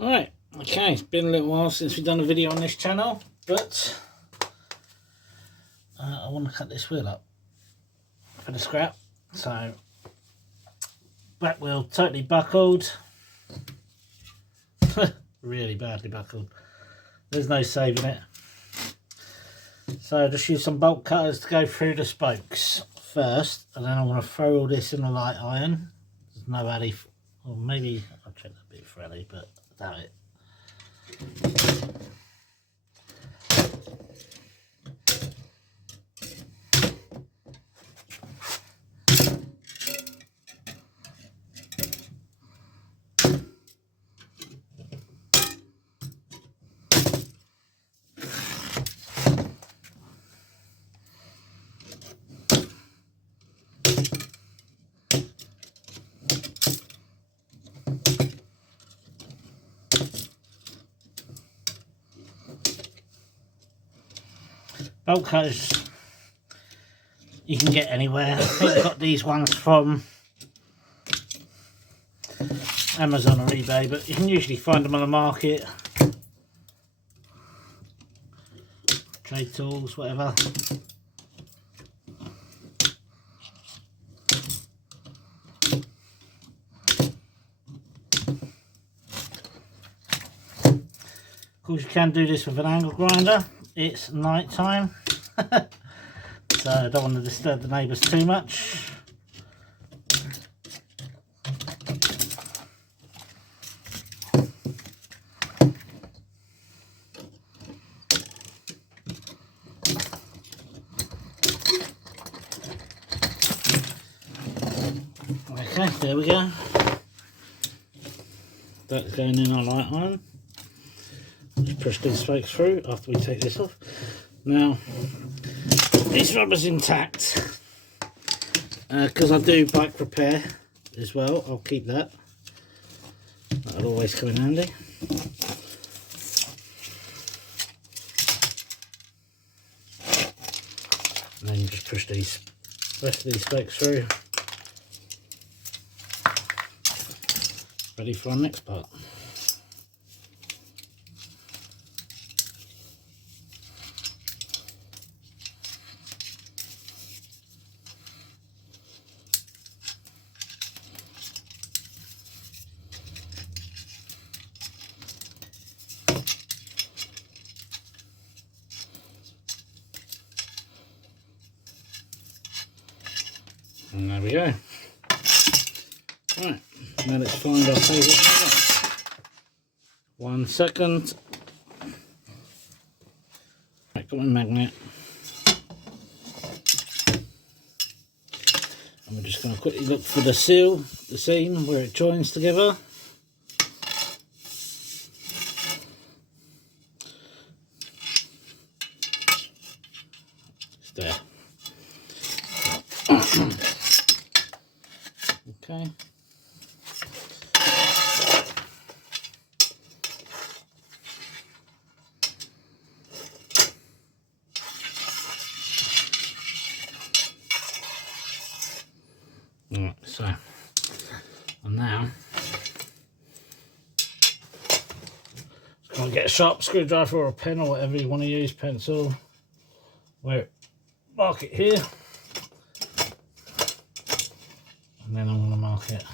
Alright, okay, it's been a little while since we've done a video on this channel, but I want to cut this wheel up for the scrap. So, back wheel totally buckled, really badly buckled, there's no saving it. So I just use some bolt cutters to go through the spokes first, and then I'm going to throw all this in a light iron. There's no alley, or maybe I'll check that bit for alley, but I doubt it. Bolt cutters you can get anywhere. I think I got these ones from Amazon or eBay, but you can usually find them on the market. Trade tools, whatever. Of course, you can do this with an angle grinder. It's night time, so I don't want to disturb the neighbours too much. Okay, there we go. That's going in our light iron. Just push these spokes through after we take this off. Now, this rubber's intact because I do bike repair as well. I'll keep that. That'll always come in handy. And then you just push these rest of these spokes through. Ready for our next part. And there we go. Right, now let's find our favourite part. 1 second. Right, got my magnet. And we're just going to quickly look for the seal, the seam where it joins together. It's there. Okay. Alright, so and now just going to get a sharp screwdriver or a pen or whatever you want to use, pencil, mark it here, and then I'm going to mark it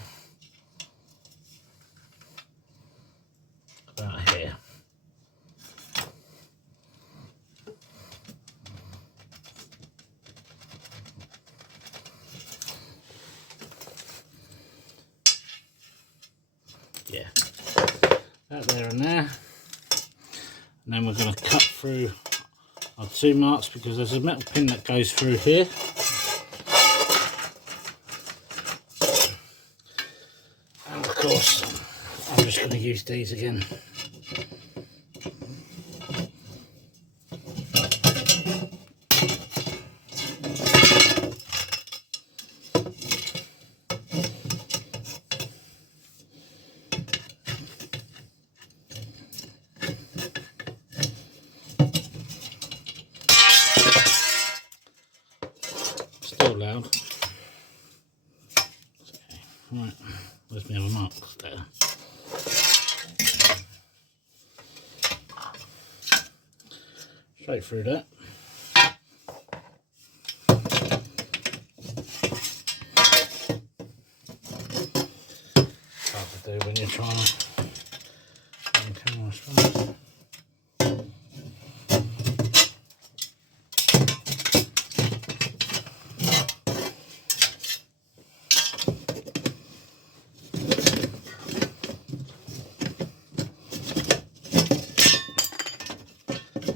about here. Yeah, that there and there. And then we're going to cut through our 2 marks because there's a metal pin that goes through here. And of course, I'm just going to use these again. Still loud. Okay, right, where's my other marks there? straight through that. Hard to do when you're trying to on camera, I suppose.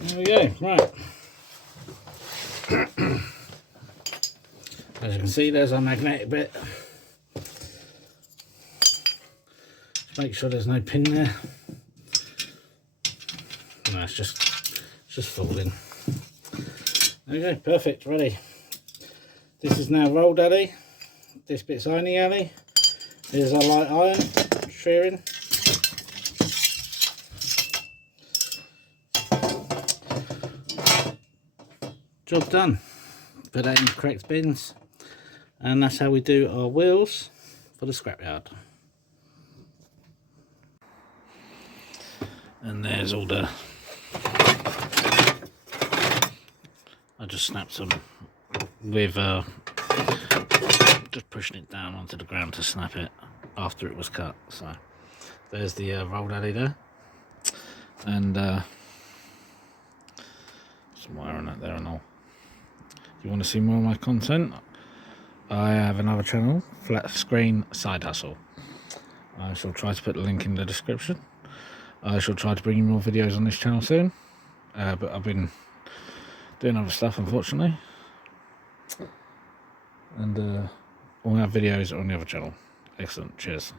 There we go, right. As you can see, there's our magnetic bit. Just make sure there's no pin there. No, it's just folding. There we go, perfect, ready. This is now roll daddy. This bit's ironing alley. Here's our light iron, shearing. Job done. Put that in the correct bins, and that's how we do our wheels for the scrapyard. And there's all the, I just snapped them with just pushing it down onto the ground to snap it after it was cut. So there's the roll daddy there, and some wire on it there and all. If you want to see more of my content, I have another channel, Flat Screen Side Hustle. I shall try to put the link in the description. I shall try to bring you more videos on this channel soon, but I've been doing other stuff, unfortunately, and all our videos are on the other channel. Excellent, cheers.